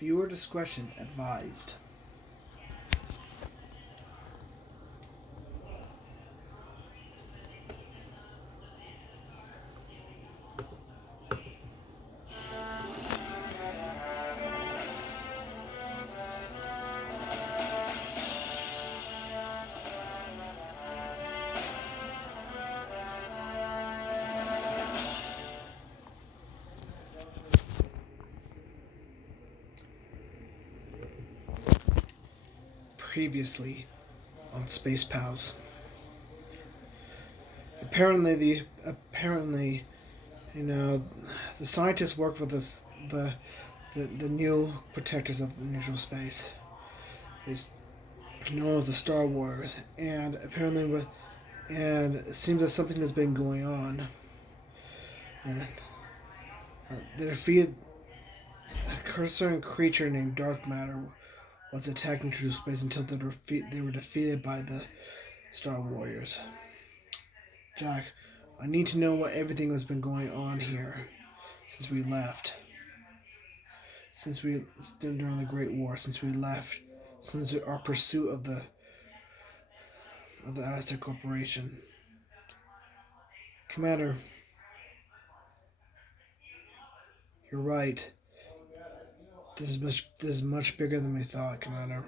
Viewer discretion advised. Previously on Spacepals. Apparently, the scientists work for the new protectors of the neutral space. It's known as the Star Wars, and it seems that something has been going on. And they defeated a certain creature named Dark Matter was attacking neutral space until they were defeated by the Star Warriors. Jack, I need to know what everything has been going on here since we left. During the Great War, since we left, since our pursuit of the Aztec Corporation. Commander, you're right. This is much bigger than we thought, Commander.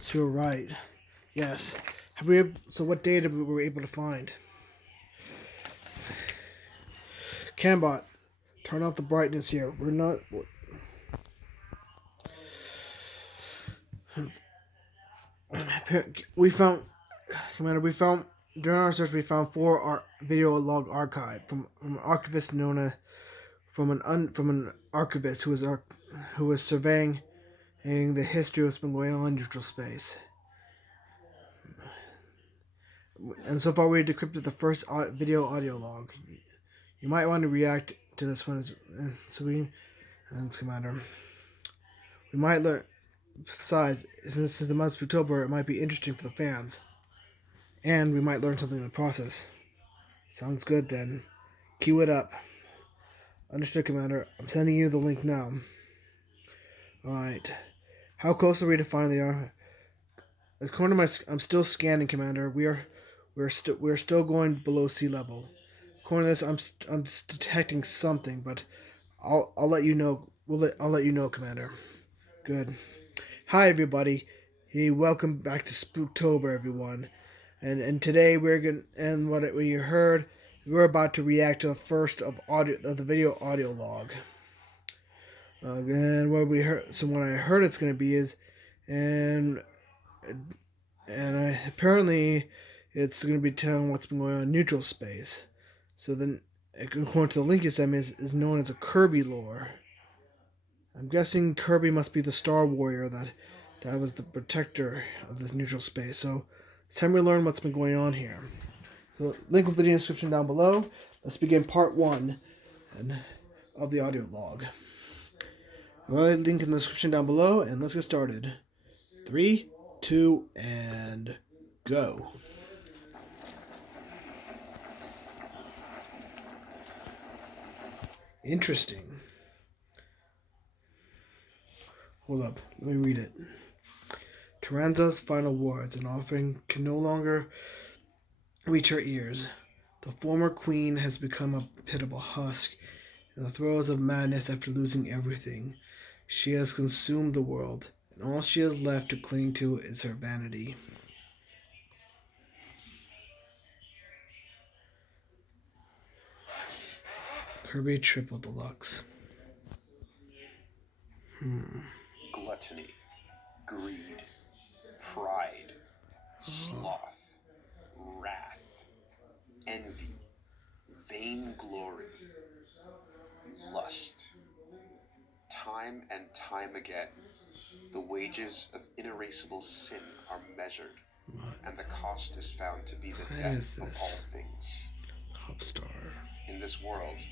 So you're right. Yes. So what data were we able to find? Cambot, turn off the brightness here. We're not. We found, Commander. During our search. We found 4 video log archive from an archivist known as from an archivist who was surveying the history of what's been going on in neutral space. And so far, we decrypted the first video audio log. You might want to react to this one, Commander. We might learn. Besides, since this is the month of Spooktober, it might be interesting for the fans, and we might learn something in the process. Sounds good then. Cue it up. Understood, Commander. I'm sending you the link now. All right. How close are we to finding the? According to I'm still scanning, Commander. We're still going below sea level. According to this, I'm detecting something, but I'll let you know. I'll let you know, Commander. Good. Hi, everybody. Hey, welcome back to Spooktober, everyone. And today what we heard, we're about to react to the first of the video audio log. And what we heard, so what I heard it's going to be is, apparently it's going to be telling what's been going on in neutral space. So then, according to the link you sent me, is known as a Kirby lore. I'm guessing Kirby must be the Star Warrior that was the protector of this neutral space. So it's time we learn what's been going on here. So link will be in the description down below. Let's begin part 1 of the audio log. Link in the description down below, and let's get started. 3, 2, and go. Interesting. Hold up, let me read it. Taranza's final words, an offering can no longer reach her ears. The former queen has become a pitiable husk in the throes of madness after losing everything. She has consumed the world, and all she has left to cling to is her vanity. Kirby Triple Deluxe. Gluttony, greed, pride, sloth, time again, the wages of inerasable sin are measured, and the cost is found to be the death of all things. Hopstar. In this world,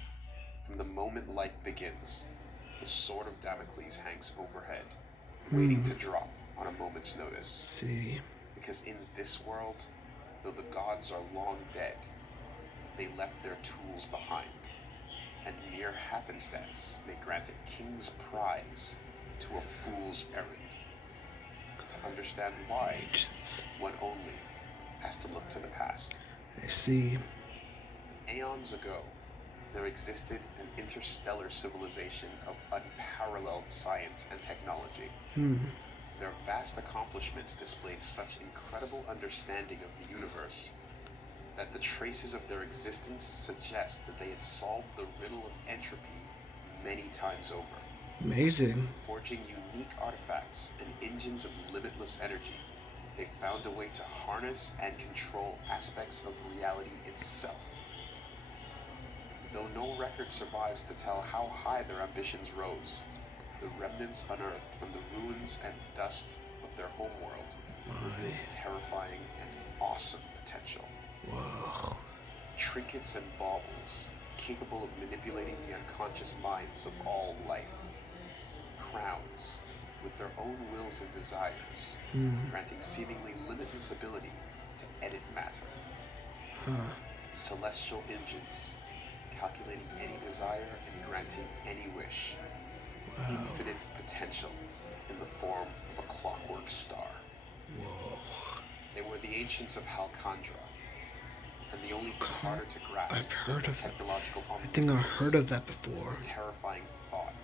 from the moment life begins, the sword of Damocles hangs overhead, waiting to drop on a moment's notice. See. Because in this world, though the gods are long dead, they left their tools behind, and mere happenstance may grant a king's prize to a fool's errand. To understand why, one only has to look to the past. I see. Aeons ago, there existed an interstellar civilization of unparalleled science and technology. Their vast accomplishments displayed such incredible understanding of the universe that the traces of their existence suggest that they had solved the riddle of entropy many times over. Amazing. Forging unique artifacts and engines of limitless energy, they found a way to harness and control aspects of reality itself. Though no record survives to tell how high their ambitions rose, the remnants unearthed from the ruins and dust of their homeworld reveals terrifying and awesome potential. Whoa. Trinkets and baubles, capable of manipulating the unconscious minds of all life. Crowns, with their own wills and desires, granting seemingly limitless ability to edit matter. Celestial engines, calculating any desire and granting any wish. Infinite potential in the form of a clockwork star. Whoa. They were the ancients of Halcandra, and the only thing harder to grasp I've heard than of technological I think I've heard of that is before. the terrifying thought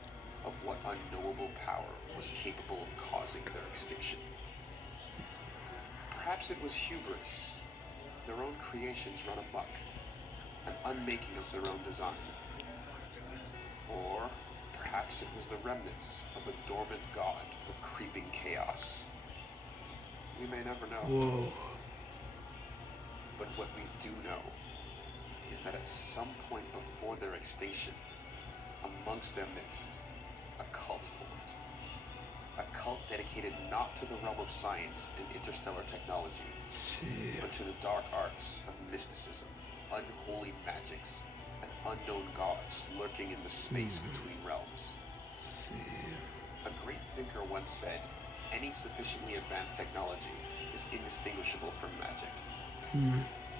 of what unknowable power was capable of causing their extinction. Perhaps it was hubris, their own creations run amok, an unmaking of their own design. Or perhaps it was the remnants of a dormant god of creeping chaos. We may never know. Whoa. But what we do know is that at some point before their extinction, amongst their midst, a cult formed. A cult dedicated not to the realm of science and interstellar technology, but to the dark arts of mysticism, unholy magics, and unknown gods lurking in the space between realms. A great thinker once said, any sufficiently advanced technology is indistinguishable from magic.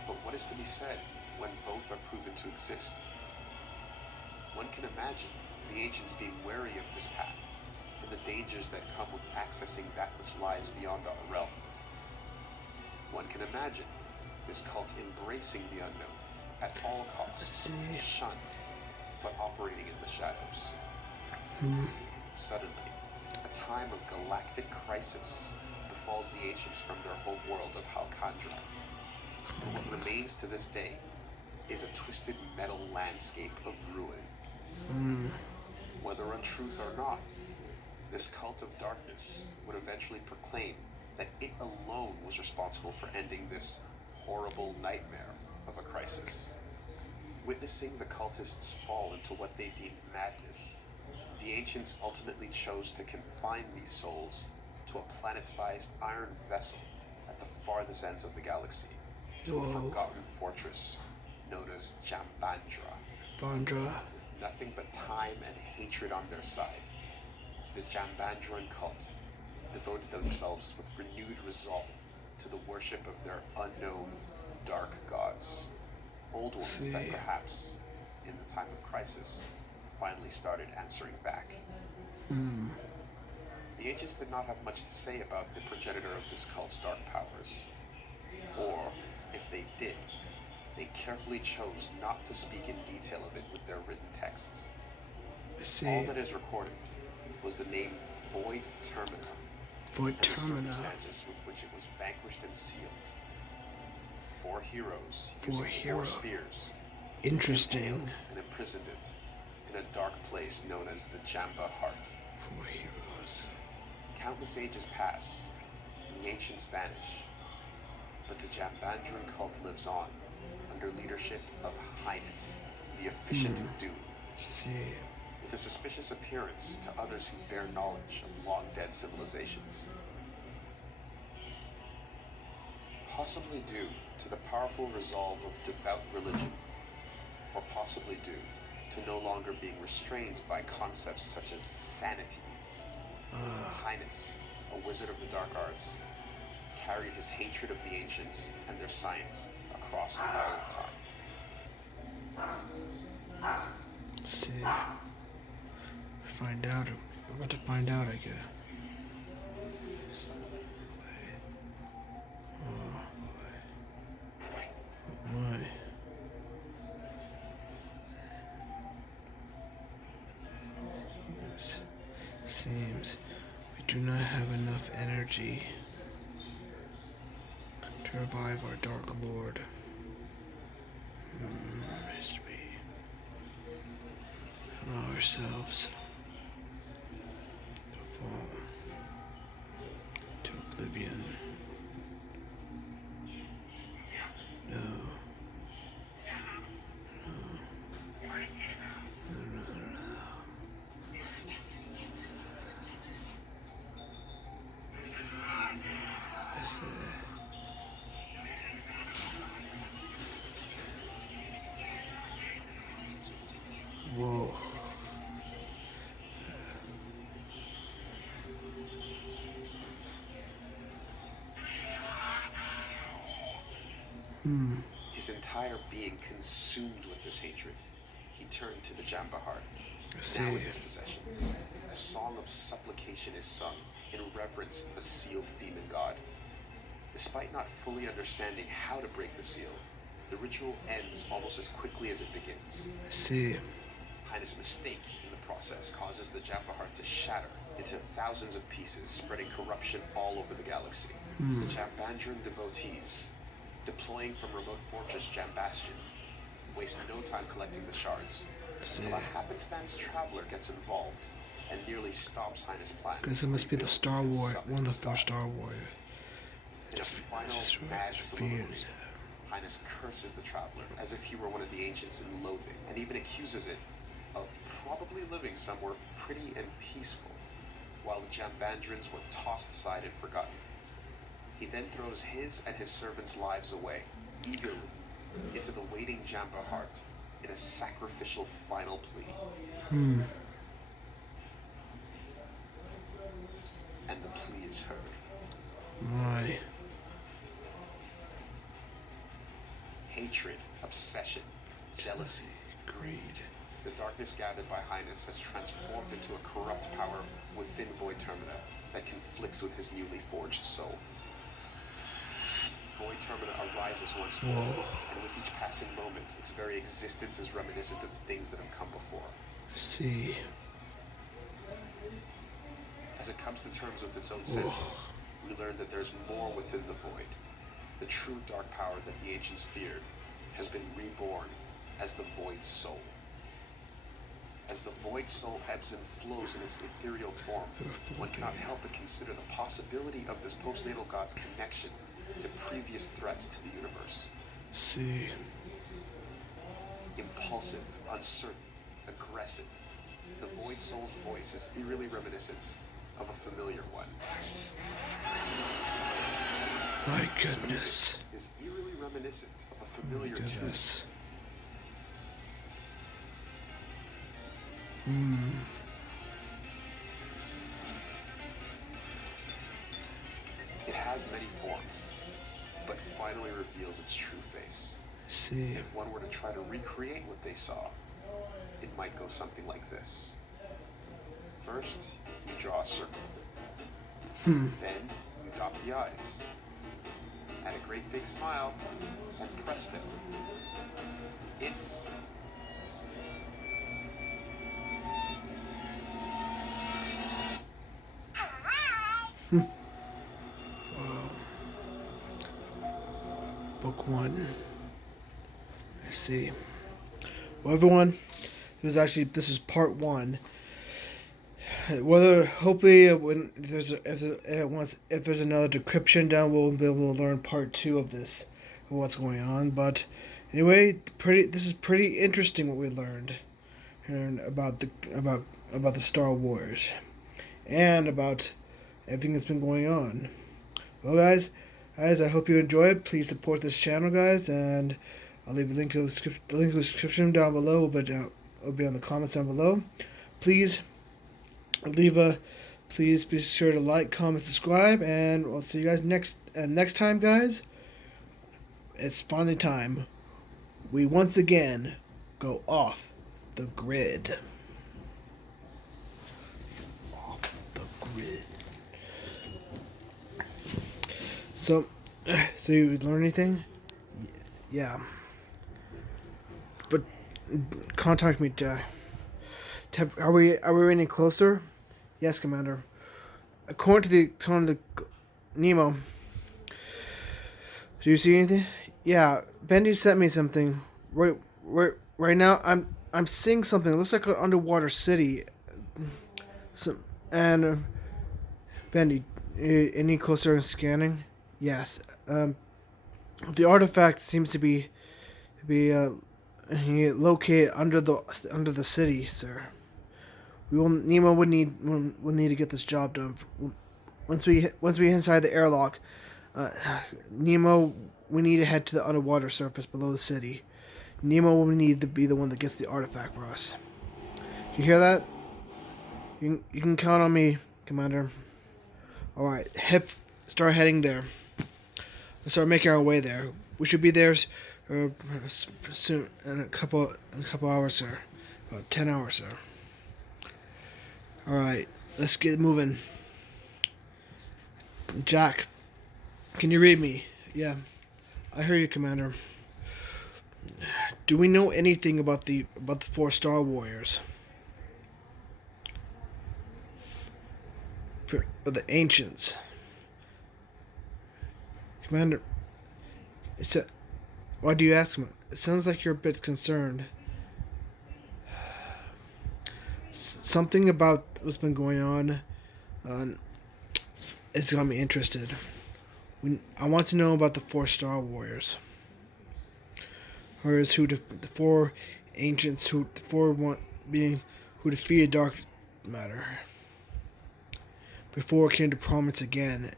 But what is to be said when both are proven to exist? One can imagine the ancients being wary of this path, and the dangers that come with accessing that which lies beyond our realm. One can imagine this cult embracing the unknown at all costs, shunned, but operating in the shadows. Suddenly, a time of galactic crisis befalls the ancients from their home world of Halcandra. And what remains to this day is a twisted metal landscape of ruin. Whether untruth or not, this cult of darkness would eventually proclaim that it alone was responsible for ending this horrible nightmare of a crisis. Witnessing the cultists fall into what they deemed madness, the ancients ultimately chose to confine these souls to a planet-sized iron vessel at the farthest ends of the galaxy, to a forgotten fortress known as Jambandra. With nothing but time and hatred on their side, the Jambandran cult devoted themselves with renewed resolve to the worship of their unknown dark gods, old ones that perhaps, in the time of crisis, finally started answering back. The ancients did not have much to say about the progenitor of this cult's dark powers, or, if they did, they carefully chose not to speak in detail of it with their written texts. All that is recorded was the name Void Termina, and the circumstances with which it was vanquished and sealed. 4 heroes using 4 spears, impaled and imprisoned it in a dark place known as the Jamba Heart. 4 heroes. Countless ages pass, and the ancients vanish, but the Jambandran cult lives on, under leadership of Highness, the Efficient of Doom. with a suspicious appearance to others who bear knowledge of long-dead civilizations. Possibly due to the powerful resolve of devout religion, or possibly due to no longer being restrained by concepts such as sanity. Highness, a wizard of the dark arts, carried his hatred of the ancients and their science across all of time. Let's see. Find out. We're about to find out, I guess. My. Seems we do not have enough energy to revive our Dark Lord. Must we allow ourselves to fall to oblivion? No. Whoa. His entire being consumed with this hatred, he turned to the Jambahar, now in his possession. A song of supplication is sung in reverence of a sealed demon god. Despite not fully understanding how to break the seal, the ritual ends almost as quickly as it begins. Highness' mistake in the process causes the Jambahar to shatter into thousands of pieces, spreading corruption all over the galaxy. The Jambandran devotees, deploying from remote fortress Jambastion, waste no time collecting the shards, until a happenstance traveler gets involved and nearly stops Highness' plan. Because it must be the Star Warrior, one of the 4 Star Warrior. In a final mad soliloquy, Highness curses the traveler as if he were one of the ancients in loathing, and even accuses it of probably living somewhere pretty and peaceful, while the Jambandrans were tossed aside and forgotten. He then throws his and his servants' lives away, eagerly, into the waiting Jambahar in a sacrificial final plea. And the plea is heard. My. Hatred, obsession, jealousy, greed. The darkness gathered by Highness has transformed into a corrupt power within Void Termina that conflicts with his newly forged soul. Void Termina arises once more, and with each passing moment, its very existence is reminiscent of things that have come before. As it comes to terms with its own sentience, we learn that there's more within the Void. The true dark power that the ancients feared has been reborn as the Void Soul. As the Void Soul ebbs and flows in its ethereal form, one cannot help but consider the possibility of this postnatal god's connection to previous threats to the universe. Impulsive, uncertain, aggressive, the Void Soul's voice is eerily reminiscent of a familiar one. My goodness. Is eerily reminiscent of a familiar tune. It has many forms, but finally reveals its true face. If one were to try to recreate what they saw, it might go something like this. First, you draw a circle. Then, you dot the eyes. Add a great big smile, and presto. It's... Book 1. I see. Well, everyone, this is part 1. Whether hopefully when if there's another decryption down, we'll be able to learn part 2 of this, of what's going on. But anyway, this is pretty interesting what we learned. and about the Star Wars and about everything that's been going on. Well, guys, I hope you enjoy it. Please support this channel, guys, and I'll leave a link to the link to the description down below, but it'll be on the comments down below. Please please be sure to like, comment, subscribe, and we'll see you guys next time, guys. It's finally time. We once again go off the grid. Off the grid. So you learn anything? Yeah. But contact me, Jack. Are we any closer? Yes, Commander. According to the Nemo. Do you see anything? Yeah, Bendy sent me something. Right now, I'm seeing something. It looks like an underwater city. Bendy, any closer in scanning? Yes. The artifact seems to be located under the city, sir. Nemo would need to get this job done. Once we inside the airlock, Nemo, we need to head to the underwater surface below the city. Nemo will need to be the one that gets the artifact for us. You hear that? You can count on me, Commander. All right, start heading there. Let's start making our way there. We should be there soon in a couple hours, sir. About 10 hours, sir. All right, let's get moving. Jack, can you read me? Yeah, I hear you, Commander. Do we know anything about the 4 Star Warriors? The ancients. Commander, why do you ask him? It sounds like you're a bit concerned. Something about what's been going on it's got me interested. I want to know about the 4 Star Warriors. Or is who the 4 ancients who defeated dark matter before it came to prominence again